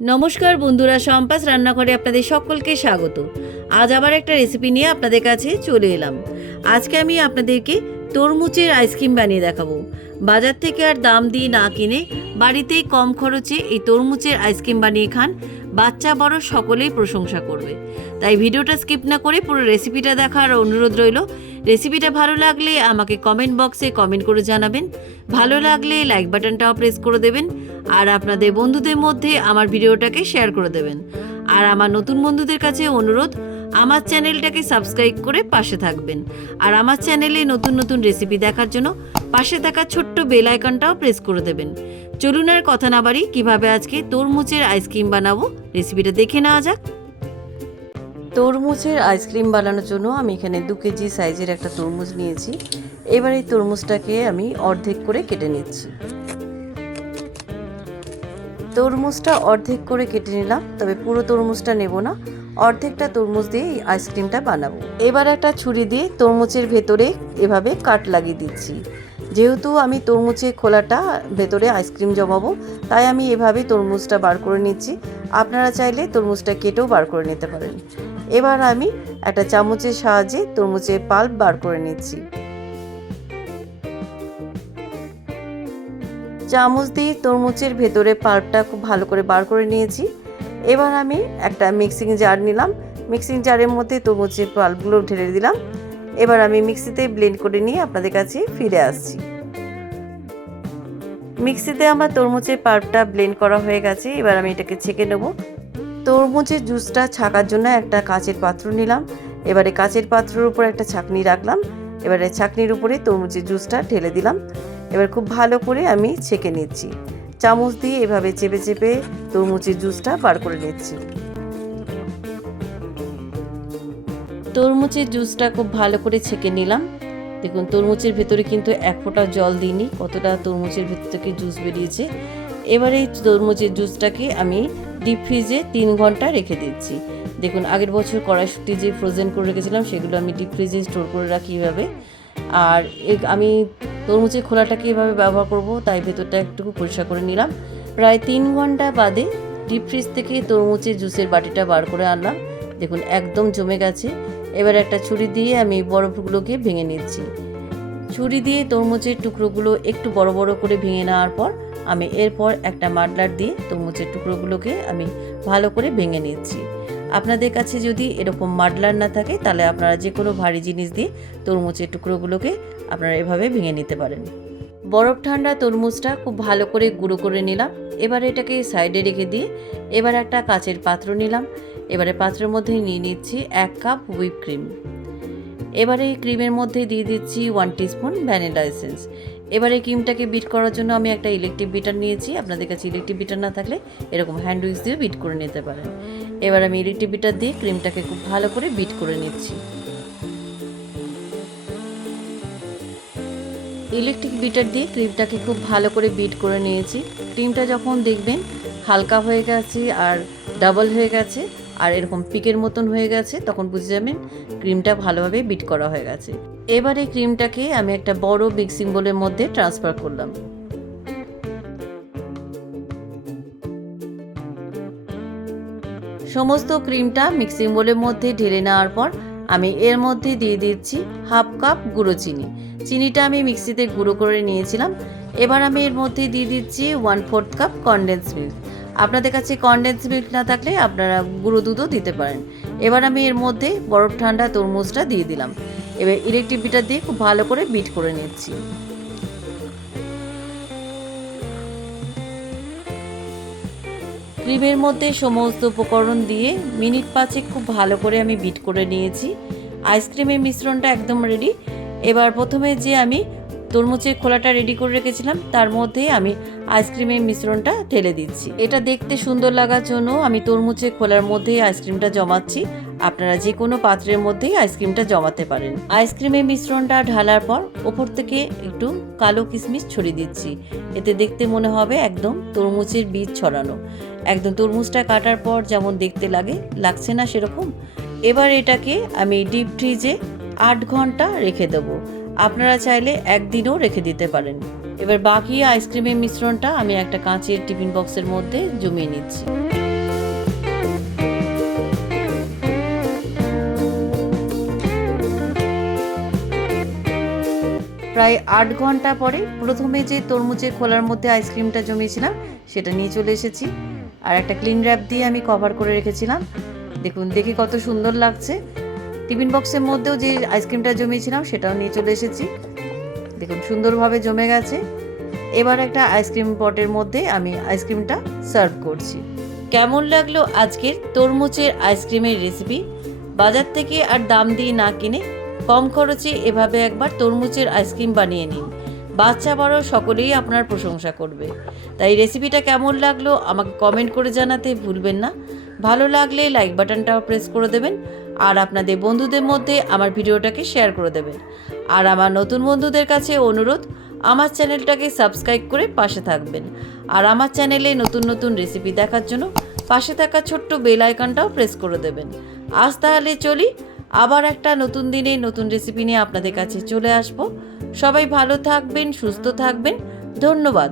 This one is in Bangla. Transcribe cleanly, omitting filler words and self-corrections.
নমস্কার বন্ধুরা, সম্পাস রান্নাঘরে আপনাদের সকলকে স্বাগত। আজ আবার একটা রেসিপি নিয়ে আপনাদের কাছে চলে এলাম। আজকে আমি আপনাদেরকে তরমুজের আইসক্রিম বানিয়ে দেখাবো। বাজার থেকে আর দাম দিয়ে না কিনে বাড়িতেই কম খরচে এই তরমুজের আইসক্রিম বানিয়ে খান, বাচ্চা বড় সকলেই প্রশংসা করবে। তাই ভিডিওটা স্কিপ না করে পুরো রেসিপিটা দেখার অনুরোধ রইল। রেসিপিটা ভালো লাগলে আমাকে কমেন্ট বক্সে কমেন্ট করে জানাবেন, ভালো লাগলে লাইক বাটনটাও প্রেস করে দেবেন, আর আপনাদের বন্ধুদের মধ্যে আমার ভিডিওটাকে শেয়ার করে দেবেন। আর আমার নতুন বন্ধুদের কাছে অনুরোধ, আমার চ্যানেলটাকে সাবস্ক্রাইব করে পাশে থাকবেন। আর আমার চ্যানেলে নতুন নতুন রেসিপি দেখার জন্য পাশে থাকা ছোট্ট বেল আইকনটাও প্রেস করে দেবেন। চলুন আর কথা না বাড়ি, কীভাবে আজকে তরমুজের আইসক্রিম বানাবো রেসিপিটা দেখে নেওয়া যাক। তরমুজের আইসক্রিম বানানোর জন্য আমি এখানে 2 কেজি সাইজের একটা তরমুজ নিয়েছি। এবার এই তরমুজটাকে আমি অর্ধেক করে কেটে নিচ্ছি। তরমুজটা অর্ধেক করে কেটে নিলাম, তবে পুরো তরমুজটা নেব না, অর্ধেকটা তরমুজ দিয়ে এই আইসক্রিমটা বানাবো। এবার একটা ছুরি দিয়ে তরমুজের ভেতরে এভাবে কাট লাগিয়ে দিচ্ছি। যেহেতু আমি তরমুজের খোলাটা ভেতরে আইসক্রিম জমাবো, তাই আমি এভাবে তরমুজটা বার করে নিচ্ছি। আপনারা চাইলে তরমুজটা কেটেও বার করে নিতে পারেন। এবার আমি একটা চামচের সাহায্যে তরমুজের পাল্প বার করে নিচ্ছি। চামচ দিয়ে তরমুজের ভেতরে পাল্পটা খুব ভালো করে বার করে নিয়েছি। এবার আমি একটা মিক্সিং জার নিলাম, মিক্সিং জারের মধ্যে তরমুজের পাল্পগুলো ঢেলে দিলাম। এবার আমি মিক্সিতে ব্লেন্ড করে নিয়ে আপনাদের কাছে ফিরে আসছি। মিক্সিতে আমার তরমুজের পাল্পটা ব্লেন্ড করা হয়ে গেছে। এবার আমি এটাকে ছেঁকে নেব। তরমুজের জুসটা ছাকার জন্য একটা কাচের পাত্র নিলাম। এবারে কাচের পাত্রের উপর একটা ছাঁকনি রাখলাম। এবারে ছাঁকনির উপরে তরমুজের জুসটা ঢেলে দিলাম। এবার খুব ভালো করে আমি ছেঁকে নিচ্ছি। চামচ দিয়ে এভাবে চেপে চেপে তরমুজের জুসটা বার করে নিচ্ছি। তরমুজের জুসটা খুব ভালো করে ছেঁকে নিলাম। দেখুন, তরমুজের ভেতরে কিন্তু এক ফোঁটা জল দিইনি, কতটা তরমুজের ভেতর থেকে জুস বেরিয়েছে। এবারে এই তরমুজের জুসটাকে আমি ডিপ ফ্রিজে 3 ঘন্টা রেখে দিচ্ছি। দেখুন, আগের বছর কড়াইশুঁটি যে ফ্রোজেন করে রেখেছিলাম সেগুলো আমি ডিপ ফ্রিজে স্টোর করে রাখি এভাবে। আর আমি তরমুজের খোলাটাকে এভাবে ব্যবহার করব, তাই ভেতরটা একটু পরিষ্কার করে নিলাম। প্রায় 3 ঘন্টা বাদে ডিপ ফ্রিজ থেকে তরমুজের জুসের বাটিটা বার করে আনলাম। দেখুন, একদম জমে গেছে। এবার একটা ছুরি দিয়ে আমি বরফগুলোকে ভেঙে নিচ্ছি। ছুরি দিয়ে তরমুজের টুকরোগুলো একটু বড় বড় করে ভেঙে নেওয়ার পর আমি এরপর একটা মাডলার দিয়ে তরমুজের টুকরোগুলোকে আমি ভালো করে ভেঙে নিচ্ছি। আপনাদের কাছে যদি এরকম মাডলার না থাকে, তাহলে আপনারা যে কোনো ভারী জিনিস দিয়ে তরমুজের টুকরোগুলোকে আপনারা এভাবে ভেঙে নিতে পারেন। বরফ ঠান্ডা তরমুজটা খুব ভালো করে গুঁড়ো করে নিলাম। এবার এটাকে সাইডে রেখে দিয়ে এবার একটা কাচের পাত্র নিলাম। এবারে পাত্রের মধ্যে নিয়ে নিচ্ছি 1 কাপ হুইপ ক্রিম। এবারে এই ক্রিমের মধ্যে দিয়ে দিচ্ছি 1 টিস্পুন ভ্যানিলা এসেন্স। এবারে ক্রিমটাকে বিট করার জন্য আমি একটা ইলেকট্রিক বিটার নিয়েছি। আপনাদের কাছে ইলেকট্রিক বিটার না থাকলে এরকম হ্যান্ড উইক্স দিয়ে বিট করে নিতে পারেন। এবার আমি ইলেকট্রিক বিটার দিয়ে ক্রিমটাকে খুব ভালো করে বিট করে নিচ্ছি। ইলেকট্রিক বিটার দিয়ে ক্রিমটাকে খুব ভালো করে বিট করে নিয়েছি। ক্রিমটা যখন দেখবেন হালকা হয়ে গেছে আর ডাবল হয়ে গেছে আর এরকম পিকের মতন হয়ে গেছে, তখন বুঝে যাবেন ক্রিমটা ভালোভাবে বিট করা হয়ে গেছে। এবারে ক্রিমটাকে আমি একটা বড় মিক্সিং বোলের মধ্যে ট্রান্সফার করলাম। সমস্ত ক্রিমটা মিক্সিং বোলের মধ্যে ঢেলে নেওয়ার পর আমি এর মধ্যে দিয়ে দিচ্ছি 1/2 কাপ গুঁড়ো চিনি। চিনিটা আমি মিক্সিতে গুঁড়ো করে নিয়েছিলাম। এবার আমি এর মধ্যে দিয়ে দিচ্ছি 1/4 কাপ কনডেন্স মিল্ক। আপনাদের কাছে কনডেন্স মিল্ক না থাকলে আপনারা গুঁড়ো দুধও দিতে পারেন। এবার আমি এর মধ্যে বরফ ঠান্ডা তরমুজটা দিয়ে দিলাম। এবার ইলেকট্রিক বিটার দিয়ে খুব ভালো করে বিট করে নিচ্ছি। ক্রিমের মধ্যে সমস্ত উপকরণ দিয়ে মিনিট 5 খুব ভালো করে আমি বিট করে নিয়েছি। আইসক্রিমের মিশ্রণটা একদম রেডি। এবার প্রথমে যে আমি তরমুজের খোলাটা রেডি করে রেখেছিলাম তার মধ্যে আমি আইসক্রিমের মিশ্রণটা ঢেলে দিচ্ছি। এটা দেখতে সুন্দর লাগার জন্য আমি তরমুজের খোলার মধ্যেই আইসক্রিমটা জমাচ্ছি। আপনারা যে কোনো পাত্রের মধ্যেই আইসক্রিমটা জমাতে পারেন। আইসক্রিমের মিশ্রণটা ঢালার পর ওপর থেকে একটু কালো কিশমিশ ছড়িয়ে দিচ্ছি। এতে দেখতে মনে হবে একদম তরমুজের বীজ ছড়ানো। একদম তরমুজটা কাটার পর যেমন দেখতে লাগছে না সেরকম। এবার এটাকে আমি ডিপ ফ্রিজে 8 ঘন্টা রেখে দেবো। আপনারা চাইলে 1 দিনও রেখে দিতে পারেন। এবার বাকি আইসক্রিমের মিশ্রণটা আমি একটা কাঁচের টিফিন বক্সের মধ্যে জমিয়ে নিচ্ছি। প্রায় 8 ঘন্টা পরে প্রথমে যে তরমুজের খোলার মধ্যে আইসক্রিমটা জমিয়েছিলাম সেটা নিয়ে চলে এসেছি। আর একটা ক্লিন র্যাপ দিয়ে আমি কভার করে রেখেছিলাম। দেখুন দেখে কত সুন্দর লাগছে। টিফিন বক্সের মধ্যেও যে আইসক্রিমটা জমিয়েছিলাম সেটাও নিয়ে চলে এসেছি। দেখুন সুন্দরভাবে জমে গেছে। এবার একটা আইসক্রিম পটের মধ্যে আমি আইসক্রিমটা সার্ভ করছি। কেমন লাগলো আজকের তরমুজের আইসক্রিমের রেসিপি? বাজার থেকে আর দাম দিয়ে না কিনে কম খরচে এভাবে একবার তরমুজের আইসক্রিম বানিয়ে নিন। বাচ্চা বড় সকলেই আপনার প্রশংসা করবে। তাই রেসিপিটা কেমন লাগলো আমাকে কমেন্ট করে জানাতে ভুলবেন না। ভালো লাগলে লাইক বাটনটাও প্রেস করে দেবেন আর আপনাদের বন্ধুদের মধ্যে আমার ভিডিওটাকে শেয়ার করে দেবেন। আর আমার নতুন বন্ধুদের কাছে অনুরোধ, আমার চ্যানেলটাকে সাবস্ক্রাইব করে পাশে থাকবেন। আর আমার চ্যানেলে নতুন নতুন রেসিপি দেখার জন্য পাশে থাকা ছোট্ট বেল আইকনটাও প্রেস করে দেবেন। আজ তাহলে চলি, আবার একটা নতুন দিনে নতুন রেসিপি নিয়ে আপনাদের কাছে চলে আসব। সবাই ভালো থাকবেন, সুস্থ থাকবেন। ধন্যবাদ।